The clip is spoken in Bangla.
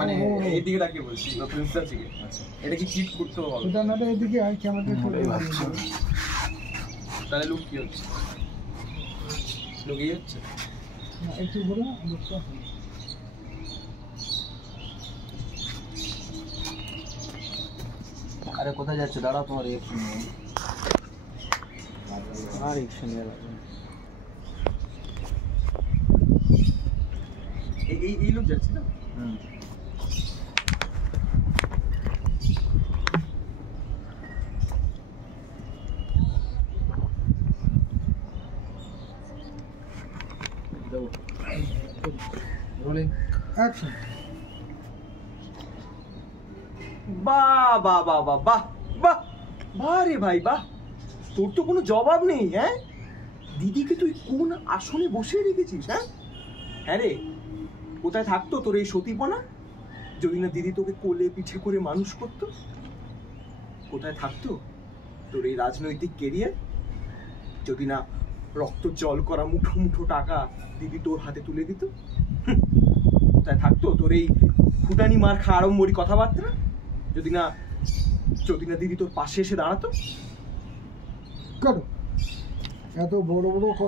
মানে এইদিকে তাকিয়ে বলছি প্রিন্সিপাল থেকে। আচ্ছা এটা কি চিট করতে হবে? এটা না এদিকে আর কি আমাকে তাহলে লোক কি হচ্ছে? লোকই হচ্ছে না একটু বলো লোকটা। আরে কোথায় যাচ্ছে? দাঁড়াও, তোমার রিঅ্যাকশন নেই। আর রিঅ্যাকশন নেই। এই লোক যাচ্ছে না? Rolling action. বাহ বাহ বাহ বাহ বাহ বাহ বাহ রে ভাই বাহ, তোর তো কোনো জবাব নেই। হ্যাঁ, দিদিকে তুই কোন আসনে বসিয়ে রেখেছিস? হ্যাঁ হ্যাঁ রে, কোথায় থাকতো তোর এই সতীপনা যদি না দিদি তোকে কোলে পিঠে করে মানুষ করতো? কোথায় থাকতো তোর এই রাজনৈতিক কেরিয়ার যদি না রক্ত জল করা মুঠো মুঠো টাকা দিদি তোর হাতে তুলে দিত? কোথায় থাকতো তোর এই ফুটানি মার খা আড়ম্বরী কথাবার্তা যদি না দিদি তোর পাশে এসে দাঁড়াতো? করো এত বড় বড়